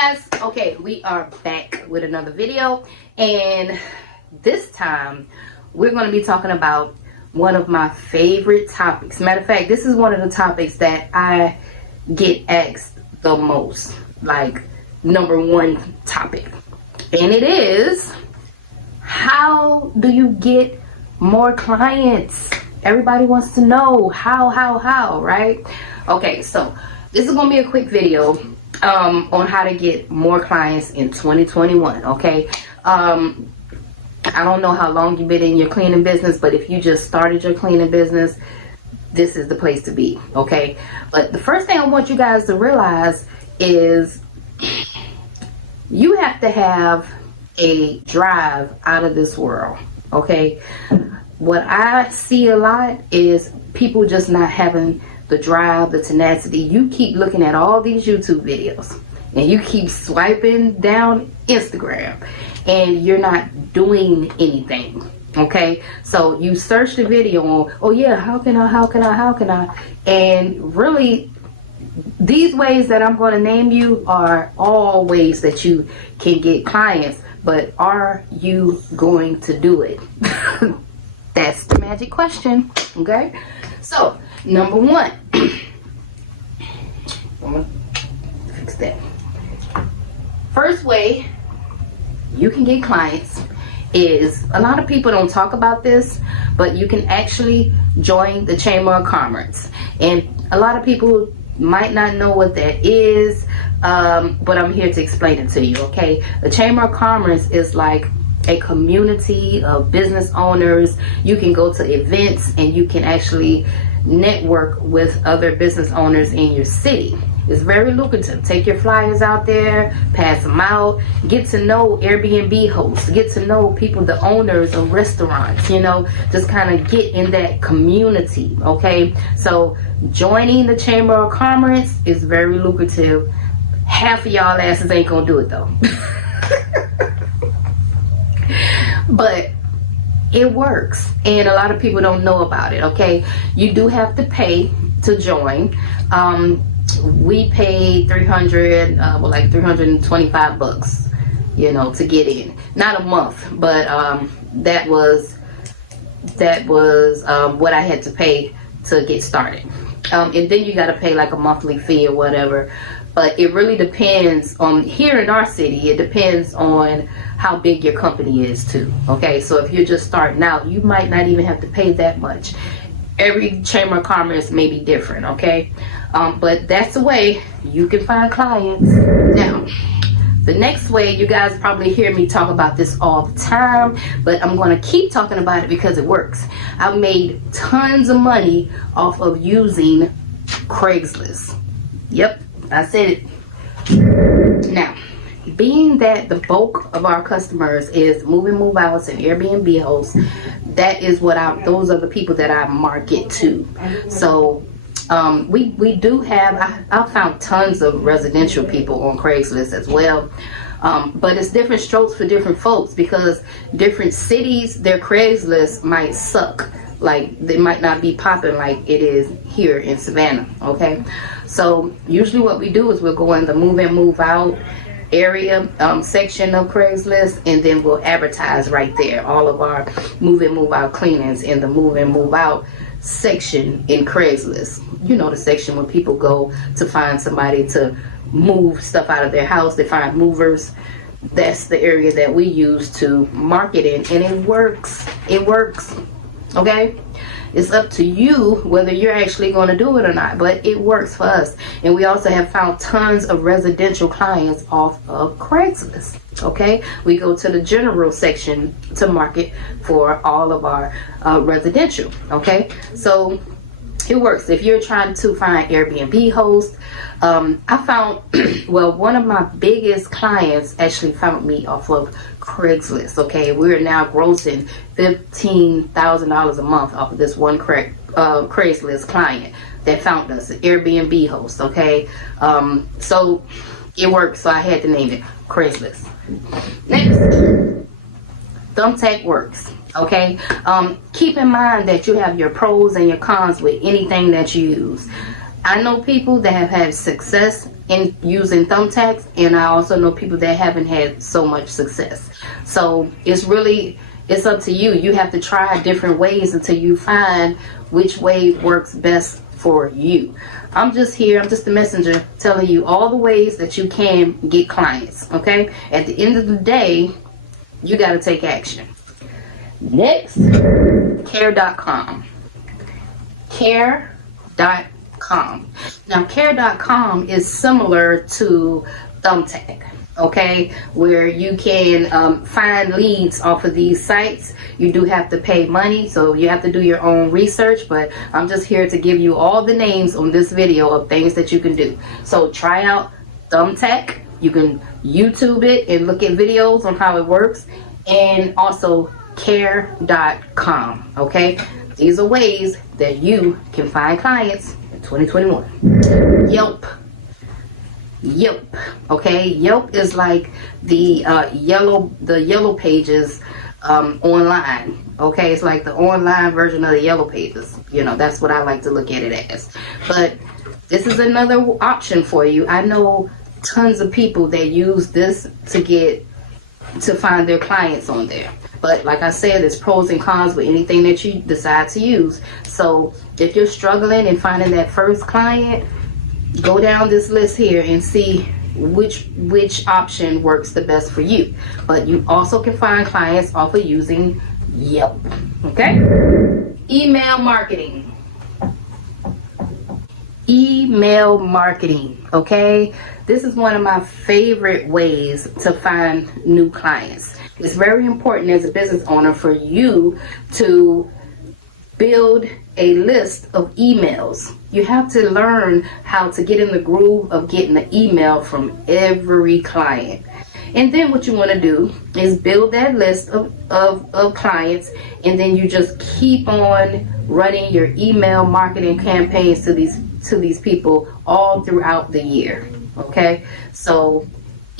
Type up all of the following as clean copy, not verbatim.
guys, okay, we are back with another video, and this time we're going to be talking about one of my favorite topics. Matter of fact, this is one of the topics that I get asked the most, like number one topic, and it is, how do you get more clients? Everybody wants to know how, right? Okay, so this is gonna be a quick video on how to get more clients in 2021. Okay, I don't know how long you've been in your cleaning business, but if you just started your cleaning business, this is the place to be. Okay, but the first thing I want you guys to realize is you have to have a drive out of this world. Okay, what I see a lot is people just not having the drive, the tenacity. You keep looking at all these YouTube videos and you keep swiping down Instagram and you're not doing anything. Okay, so you search the video on, oh yeah, how can I, and really these ways that I'm going to name you are all ways that you can get clients, but are you going to do it? That's the magic question. Okay, so number one, I'm gonna fix that. First way you can get clients is, a lot of people don't talk about this, but you can actually join the Chamber of Commerce, and a lot of people might not know what that is, but I'm here to explain it to you. Okay, the Chamber of Commerce is like a community of business owners. You can go to events and you can actually network with other business owners in your city. It's very lucrative. Take your flyers out there, pass them out, get to know Airbnb hosts, get to know people, the owners of restaurants, you know, just kind of get in that community. Okay, so joining the Chamber of Commerce is very lucrative. Half of y'all asses ain't gonna do it though. But it works, and a lot of people don't know about it. Okay, you do have to pay to join. We paid like 325 bucks, you know, to get in. Not a month, but that was what I had to pay to get started. And then you got to pay like a monthly fee or whatever. But it really depends on, here in our city, it depends on how big your company is too. Okay, so if you're just starting out, you might not even have to pay that much. Every Chamber of Commerce may be different. Okay, but that's the way you can find clients. Now, the next way, you guys probably hear me talk about this all the time, but I'm going to keep talking about it because it works. I've made tons of money off of using Craigslist. Yep, I said it. Now, being that the bulk of our customers is move outs and Airbnb hosts, that is what those are the people that I market to. So we do have, I found tons of residential people on Craigslist as well. But it's different strokes for different folks, because different cities, their Craigslist might suck. Like, they might not be popping like it is here in Savannah. Okay, so usually what we do is we'll go in the move in, move out area section of Craigslist, and then we'll advertise right there all of our move in, move out cleanings in the move in, move out section in Craigslist. You know, the section where people go to find somebody to move stuff out of their house. They find movers. That's the area that we use to market in, and it works. It works. Okay, it's up to you whether you're actually going to do it or not, but it works for us. And we also have found tons of residential clients off of Craigslist. Okay, we go to the general section to market for all of our residential. Okay, so it works. If you're trying to find Airbnb hosts, I found well, one of my biggest clients actually found me off of Craigslist. Okay, we're now grossing $15,000 a month off of this one Craigslist client that found us, an Airbnb host. Okay, so it works. So I had to name it Craigslist. Next, Thumbtack works. Okay, keep in mind that you have your pros and your cons with anything that you use. I know people that have had success in using thumbtacks, and I also know people that haven't had so much success. So it's up to you. You have to try different ways until you find which way works best for you. I'm just here, I'm just the messenger telling you all the ways that you can get clients, okay? At the end of the day, you got to take action. Next, care.com. Care.com. Now, care.com is similar to Thumbtack, okay, where you can find leads off of these sites. You do have to pay money, so you have to do your own research, but I'm just here to give you all the names on this video of things that you can do. So try out Thumbtack. You can YouTube it and look at videos on how it works, and also care.com, okay? These are ways that you can find clients in 2021. Yelp, okay? Yelp is like the yellow pages online, okay? It's like the online version of the yellow pages. You know, that's what I like to look at it as. But this is another option for you. I know tons of people that use this to find their clients on there. But like I said, there's pros and cons with anything that you decide to use. So if you're struggling in finding that first client, go down this list here and see which option works the best for you. But you also can find clients off of using Yelp, okay? Email marketing. Email marketing, okay? This is one of my favorite ways to find new clients. It's very important as a business owner for you to build a list of emails. You have to learn how to get in the groove of getting an email from every client. And then what you want to do is build that list of clients, and then you just keep on running your email marketing campaigns to these people all throughout the year. Okay? So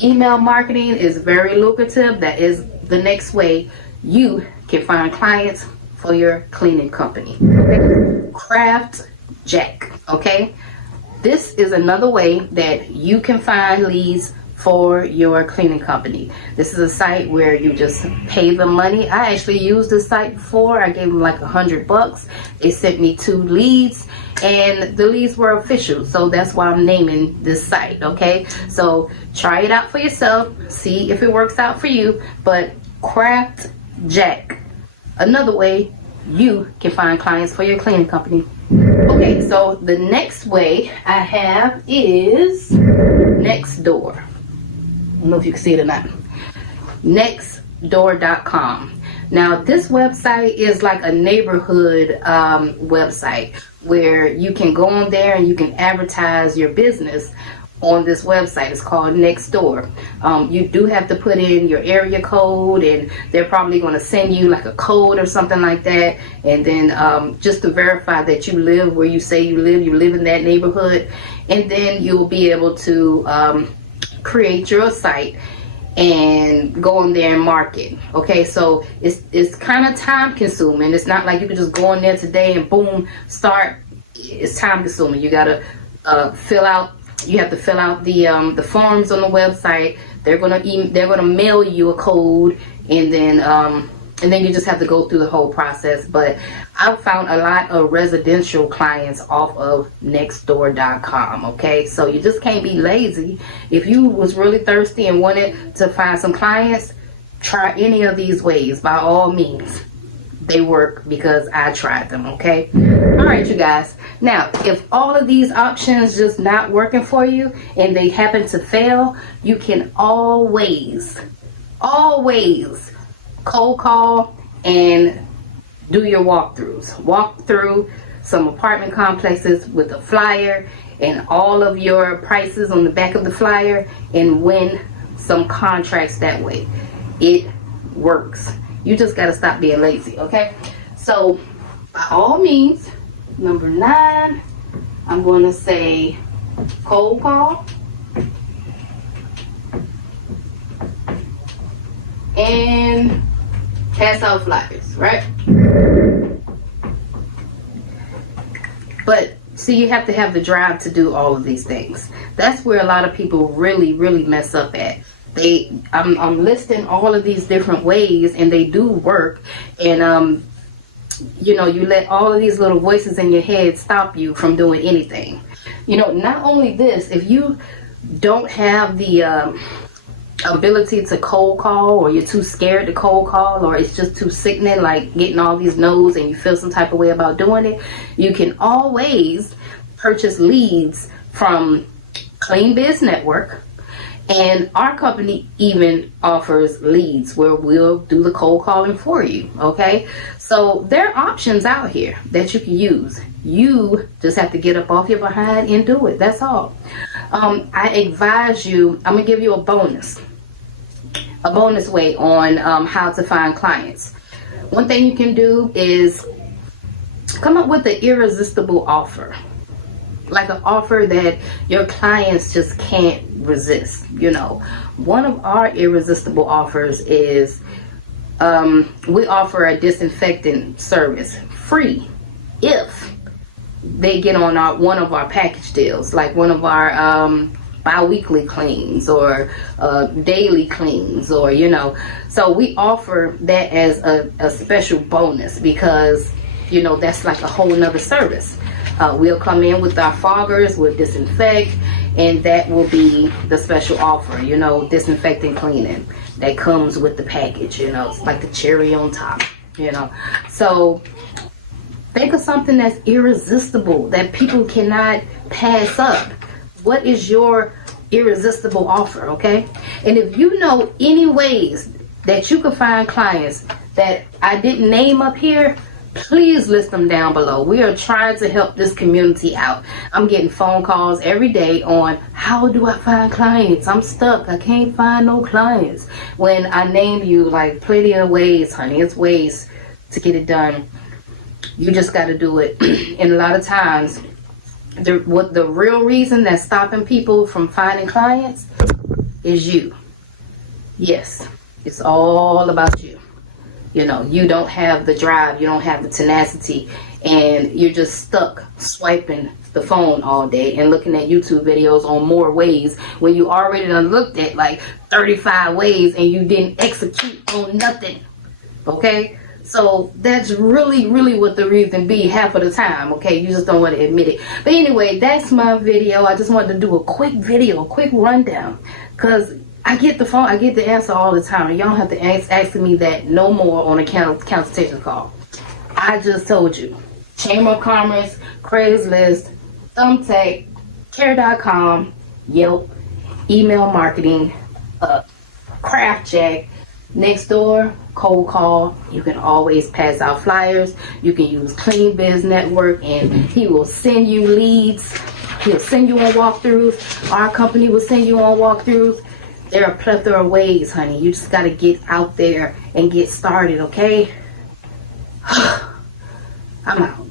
email marketing is very lucrative. That is the next way you can find clients for your cleaning company. Okay? CraftJack, okay? This is another way that you can find leads for your cleaning company. This is a site where you just pay them money. I actually used this site before. I gave them like $100. They sent me 2 leads, and the leads were official. So that's why I'm naming this site, okay? So try it out for yourself. See if it works out for you. But CraftJack, another way you can find clients for your cleaning company. Okay, so the next way I have is Nextdoor. I don't know if you can see it or not. Nextdoor.com. Now, this website is like a neighborhood website where you can go on there and you can advertise your business on this website. It's called Nextdoor. You do have to put in your area code, and they're probably going to send you like a code or something like that. And then just to verify that you live where you say you live in that neighborhood. And then you'll be able to create your site and go on there and market. Okay, so it's kind of time consuming. It's not like you can just go in there today and boom, start. It's time consuming. You gotta fill out the forms on the website. They're gonna mail you a code, and then you just have to go through the whole process. But I've found a lot of residential clients off of Nextdoor.com, okay? So you just can't be lazy. If you was really thirsty and wanted to find some clients, try any of these ways, by all means. They work because I tried them, okay? All right, you guys. Now, if all of these options just not working for you and they happen to fail, you can always cold call and do your walkthroughs. Walk through some apartment complexes with a flyer and all of your prices on the back of the flyer and win some contracts that way. It works. You just got to stop being lazy, okay? So, by all means, number 9, I'm going to say cold call and pass out flyers, right? But See, you have to have the drive to do all of these things. That's where a lot of people really, really mess up at. I'm listing all of these different ways, and they do work. And you know, you let all of these little voices in your head stop you from doing anything. You know, not only this, if you don't have the ability to cold call, or you're too scared to cold call, or it's just too sickening, like getting all these no's and you feel some type of way about doing it, you can always purchase leads from Clean Biz Network. And our company even offers leads where we'll do the cold calling for you. Okay, so there are options out here that you can use. You just have to get up off your behind and do it. That's all. I advise you, I'm gonna give you a bonus way on how to find clients. One thing you can do is come up with an irresistible offer, like an offer that your clients just can't resist. You know, one of our irresistible offers is we offer a disinfectant service free if they get on one of our package deals, like one of our bi-weekly cleans or daily cleans, or you know. So we offer that as a special bonus, because you know that's like a whole nother service. We'll come in with our foggers, we'll disinfect, and that will be the special offer, you know, disinfecting cleaning that comes with the package. You know, it's like the cherry on top, you know. So think of something that's irresistible that people cannot pass up. What is your irresistible offer, okay? And if you know any ways that you can find clients that I didn't name up here, please list them down below. We are trying to help this community out. I'm getting phone calls every day on how do I find clients? I'm stuck. I can't find no clients. When I named you like plenty of ways, honey, it's ways to get it done. You just got to do it. And a lot of times, the real reason that's stopping people from finding clients is you. Yes, it's all about you. You know, you don't have the drive, you don't have the tenacity, and you're just stuck swiping the phone all day and looking at YouTube videos on more ways when you already done looked at like 35 ways and you didn't execute on nothing. Okay? So that's really, really what the reason be half of the time, okay? You just don't want to admit it. But anyway, that's my video. I just wanted to do a quick video, a quick rundown, because I get the phone, I get the answer all the time. Y'all don't have to ask me that no more on a consultation call. I just told you. Chamber of Commerce, Craigslist, Thumbtack, Care.com, Yelp, email marketing, CraftJack, Nextdoor, cold call. You can always pass out flyers. You can use Clean Biz Network, and he will send you leads. He'll send you on walkthroughs. Our company will send you on walkthroughs. There are a plethora of ways, honey. You just got to get out there and get started, okay? I'm out.